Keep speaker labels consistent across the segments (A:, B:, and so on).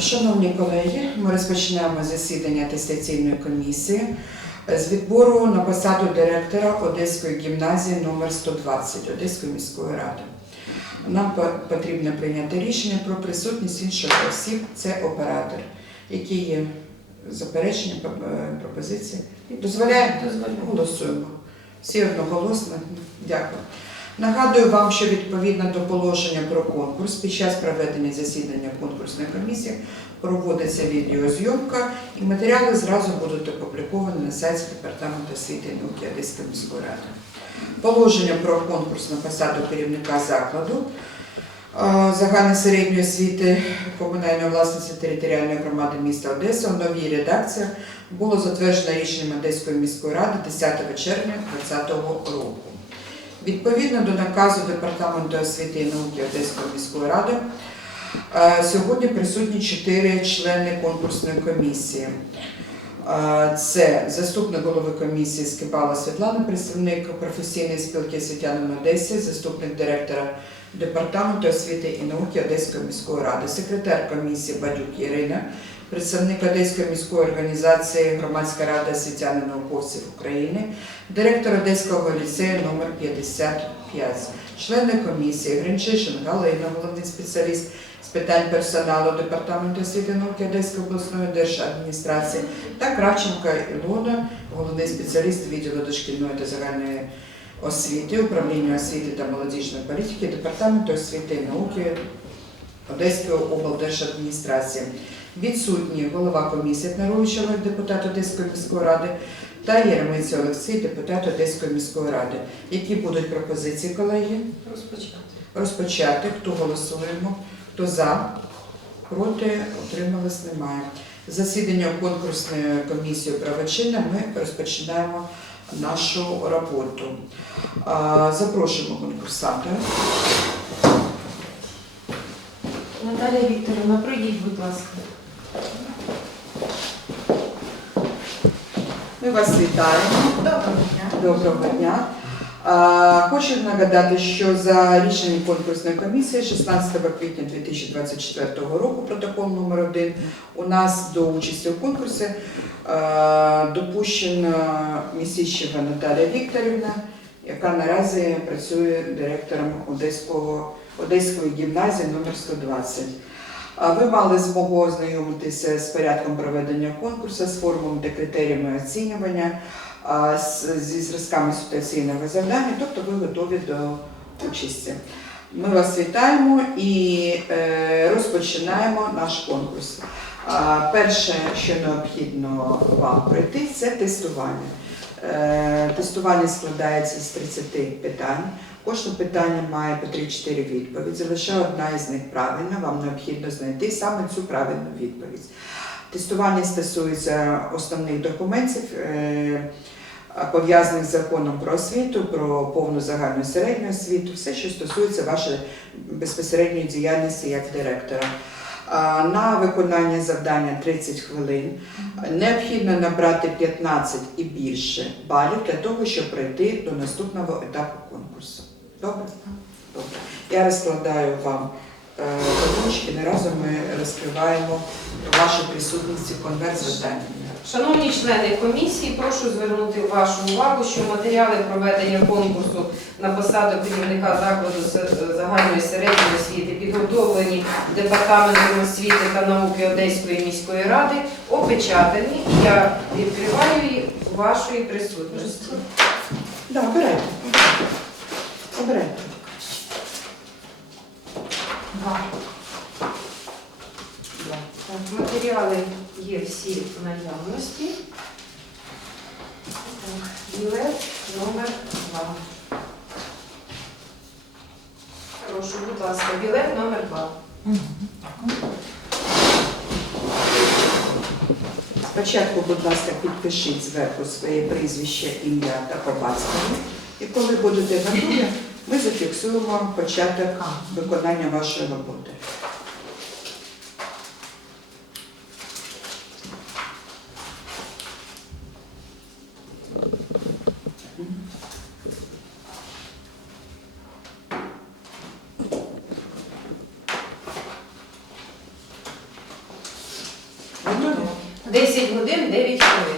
A: Шановні колеги, ми розпочинаємо засідання атестаційної комісії з відбору на посаду директора Одеської гімназії номер 120 Одеської міської ради. Нам потрібно прийняти рішення про присутність інших осіб. Це оператор, які є заперечення, е, пропозиції. Дозволяє? Голосуємо. Всі одноголосно. Дякую. Нагадую вам, що відповідно до положення про конкурс під час проведення засідання конкурсної комісії проводиться відеозйомка і матеріали зразу будуть опубліковані на сайті Департаменту освіти і науки Одеської міської ради. Положення про конкурс на посаду керівника закладу загальної середньої освіти комунальної власності територіальної громади міста Одеса у новій редакції було затверджено рішенням Одеської міської ради 10 червня 2020 року. Відповідно до наказу Департаменту освіти і науки Одеської міської ради, е, сьогодні присутні чотири члени конкурсної комісії. Е, Це заступник голови комісії Скибала Світлана, представник професійної спілки освітянин Одесі, заступник директора Департаменту освіти і науки Одеської міської ради, секретар комісії Бадюк Ірина, представник Одеської міської організації Громадська рада освітян і науковців України, директор Одеського ліцею номер 55, члени комісії Гринчишин Галина, головний спеціаліст з питань персоналу Департаменту освіти науки Одеської обласної держадміністрації та Кравченка Ілона, головний спеціаліст відділу дошкільної та загальної освіти, управління освіти та молодіжної політики Департаменту освіти і науки Одеської облдержадміністрації. Відсутні голова комісії Тнарович Олег, депутат Одеської міської ради, та Єремець Олексій, депутат Одеської міської ради. Які будуть пропозиції, колеги?
B: Розпочати.
A: Розпочати. Хто голосуємо? Хто за? Проти? Утрималось немає. Засідання конкурсної комісії правочинна ми розпочинаємо нашу роботу. Запрошуємо конкурсанта.
B: Наталія Вікторівна, пройдіть, будь ласка.
A: Ми вас вітаємо.
B: Доброго дня.
A: Хочу нагадати, що за рішенням конкурсної комісії 16 квітня 2024 року, протокол номер 1 у нас до участі у конкурсі допущена Місіщева Наталія Вікторівна, яка наразі працює директором Одеського, Одеської гімназії номер 120. Ви мали змогу ознайомитися з порядком проведення конкурсу, з формами та критеріями оцінювання, зі зразками ситуаційного завдання, тобто ви готові до участі. Ми вас вітаємо і е, розпочинаємо наш конкурс. Перше, що необхідно вам пройти, це тестування. Е, Тестування складається з 30 питань. Кожне питання має по 3-4 відповіді. Лише одна із них правильна. Вам необхідно знайти саме цю правильну відповідь. Тестування стосується основних документів, е, пов'язаних з законом про освіту, про повну загальну середню освіту, все, що стосується вашої безпосередньої діяльності як директора. На виконання завдання 30 хвилин. Необхідно набрати 15 і більше балів для того, щоб пройти до наступного етапу конкурсу. Добре? Добре. Я розкладаю вам е, не разом ми розкриваємо вашу присутність в конверт з.
B: Шановні члени комісії, прошу звернути вашу увагу, що матеріали проведення конкурсу на посаду керівника закладу загальної середньої освіти підготовлені Департаментом освіти та науки Одеської міської ради, опечатані. Я відкриваю їх вашої присутності.
A: Да. Обирайте.
B: Два.
A: Два.
B: Так, матеріали є всі в наявності. Так, білет номер два. Прошу, будь ласка, білет номер два.
A: Спочатку, будь ласка, підпишіть зверху своє прізвище, ім'я та по батькові. І коли будете готові, ми зафіксуємо початок виконання вашої роботи.
B: 10 годин 9 хвилин.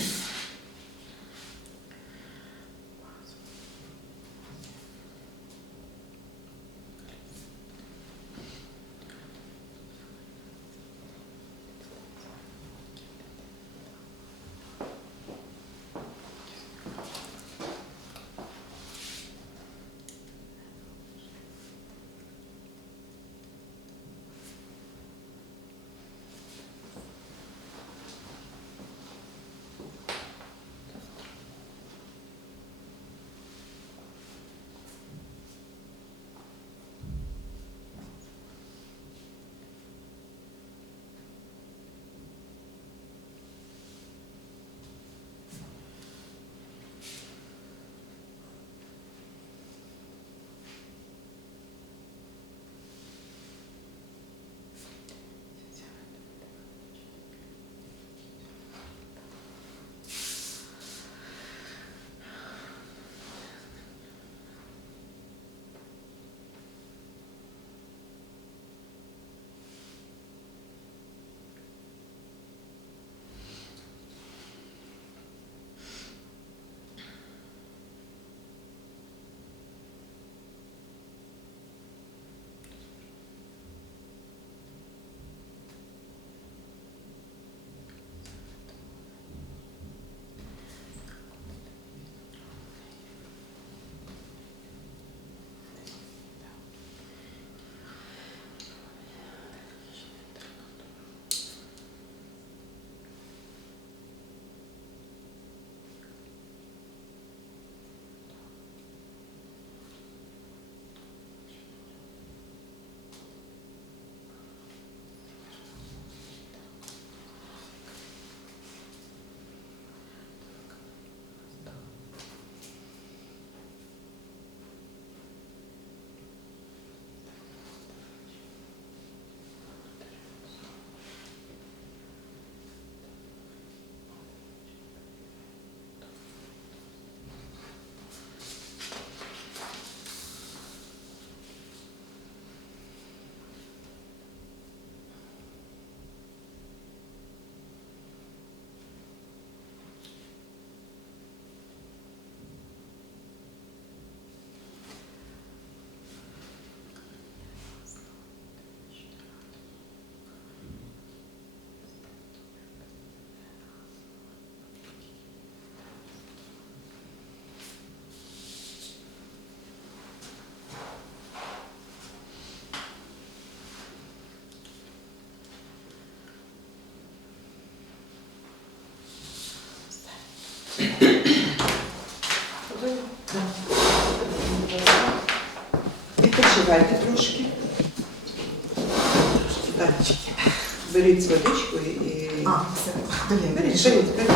A: Беріть водичкою і.
C: А, все.
A: Беріть, беріть, беріть.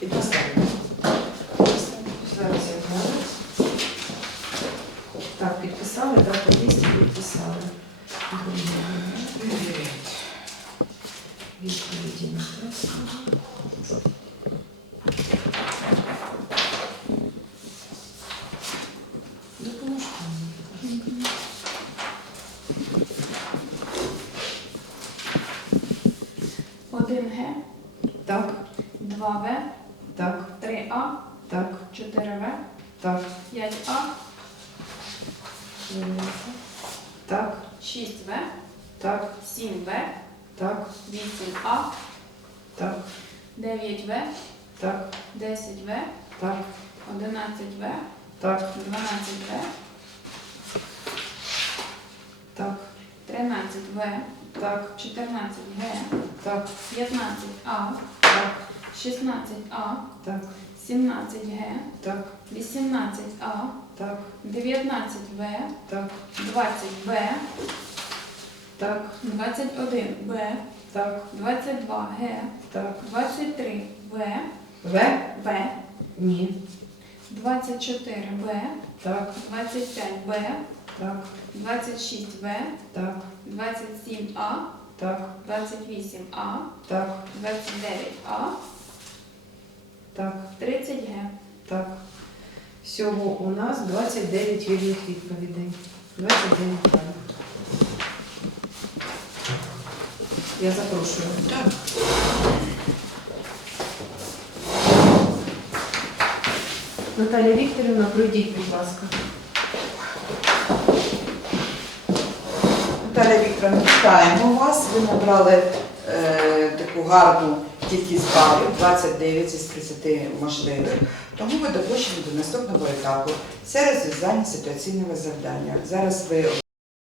A: І поставимо.
B: Зараз я гляну. Так, підписали, так, по 200 підписали.
A: Беріть.
B: Відповіді на текст. Допоможете мені, будь ласка.
D: Один Г,
B: Так,
D: 2 В,
B: так,
D: 3 А,
B: так,
D: 4 В,
B: так,
D: 5 А,
B: так,
D: 6 В,
B: так,
D: 7 В,
B: так,
D: 8 А,
B: так,
D: 9 В,
B: так,
D: 10 В,
B: так,
D: 11 В,
B: так,
D: 12 В,
B: так,
D: 13 В,
B: так,
D: 14 Г,
B: так,
D: 15 А,
B: так,
D: 16 А,
B: так,
D: 17 Г,
B: так,
D: 18 А,
B: так,
D: 19 В,
B: так,
D: 20 Б,
B: так,
D: 21 Б,
B: так,
D: 22 Г,
B: так.
D: 23 В,
B: В?
D: В,
B: Ні.
D: 24 В,
B: Так,
D: 25 Б,
B: так,
D: 26 В,
B: так,
D: 27 А,
B: так,
D: 28 А,
B: так,
D: 29 А,
B: так,
D: 30 Г.
B: так. Всього у нас 29 вірних відповідей. 29 правильно. Я запрошую.
A: Так.
B: Наталя Вікторівна, пройдіть, будь ласка.
A: Наталя Вікторовна, вітаємо вас. Ви набрали е, таку гарну кількість балів, 29 із 30 можливих. Тому ви допущені до наступного етапу. Це розв'язання ситуаційного завдання. Зараз ви